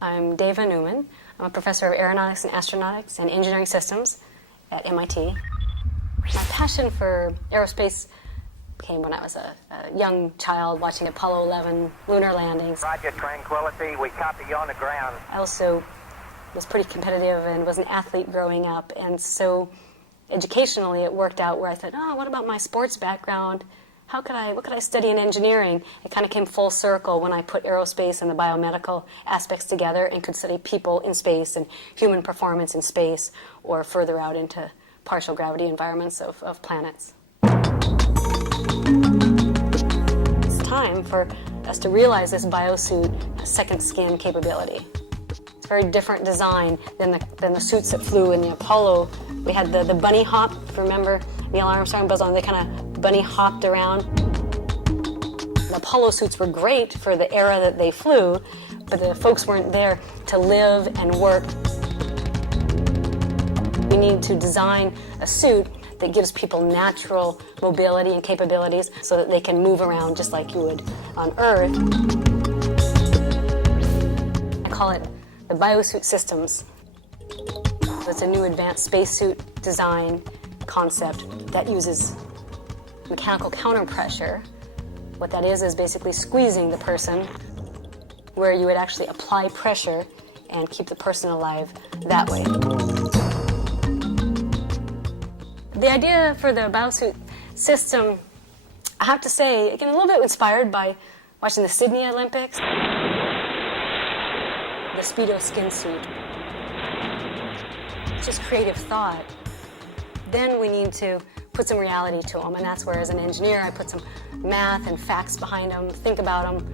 I'm Deva Newman. I'm a professor of aeronautics and astronautics and engineering systems at MIT. My passion for aerospace came when I was a young child watching Apollo 11 lunar landings. Roger, Tranquility. We copy you on the ground. I also was pretty competitive and was an athlete growing up, and so educationally it worked out where I thought, oh, what about my sports background? What could I study in engineering? It kind of came full circle when I put aerospace and the biomedical aspects together and could study people in space and human performance in space or further out into partial gravity environments of planets. It's time for us to realize this biosuit has second skin capability. It's a very different design than the suits that flew in the Apollo. We had the bunny hop, if you remember Neil Armstrong, Buzz Aldrin, they kind of bunny hopped around. The Apollo suits were great for the era that they flew, but the folks weren't there to live and work. We need to design a suit that gives people natural mobility and capabilities so that they can move around just like you would on Earth. I call it the biosuit systems. It's a new advanced spacesuit design concept that uses mechanical counterpressure. What that is basically squeezing the person where you would actually apply pressure and keep the person alive that way. The idea for the biosuit system, I have to say, again, a little bit inspired by watching the Sydney Olympics. The Speedo skin suit. It's just creative thought. Then we need to put some reality to them, and that's where, as an engineer, I put some math and facts behind them, think about them.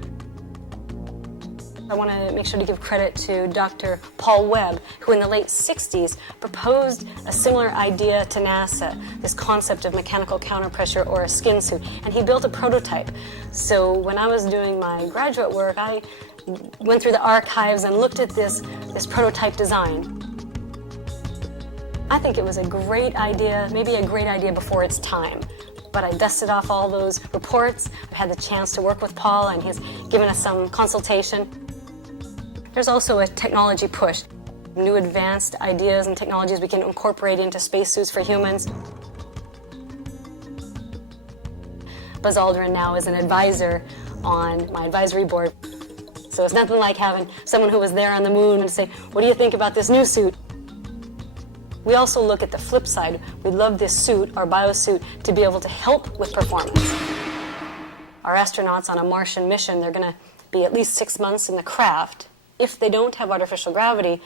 I want to make sure to give credit to Dr. Paul Webb, who in the late 60s proposed a similar idea to NASA, this concept of mechanical counterpressure or a skin suit, and he built a prototype. So when I was doing my graduate work, I went through the archives and looked at this prototype design. I think it was a great idea, maybe a great idea before its time. But I dusted off all those reports. I've had the chance to work with Paul, and he's given us some consultation. There's also a technology push. New advanced ideas and technologies we can incorporate into spacesuits for humans. Buzz Aldrin now is an advisor on my advisory board. So it's nothing like having someone who was there on the moon and say, what do you think about this new suit? We also look at the flip side. We'd love this suit, our biosuit, to be able to help with performance. Our astronauts on a Martian mission, they're going to be at least 6 months in the craft. If they don't have artificial gravity,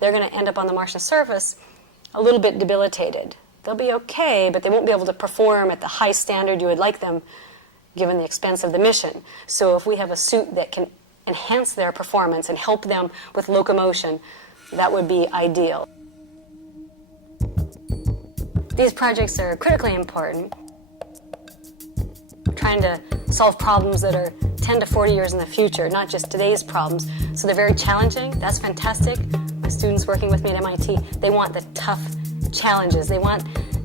they're going to end up on the Martian surface a little bit debilitated. They'll be okay, but they won't be able to perform at the high standard you would like them, given the expense of the mission. So if we have a suit that can enhance their performance and help them with locomotion, that would be ideal. These projects are critically important. We're trying to solve problems that are 10 to 40 years in the future, not just today's problems. So they're very challenging. That's fantastic. My students working with me at MIT, they want the tough challenges. They want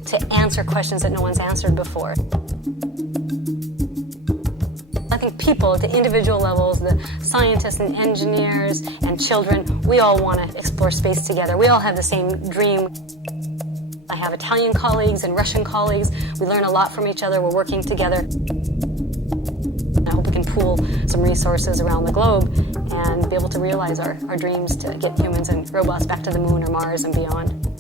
to answer questions that no one's answered before. I think people at the individual levels, the scientists and engineers and children, we all want to explore space together. We all have the same dream. I have Italian colleagues and Russian colleagues. We learn a lot from each other. We're working together. I hope we can pool some resources around the globe and be able to realize our dreams to get humans and robots back to the moon or Mars and beyond.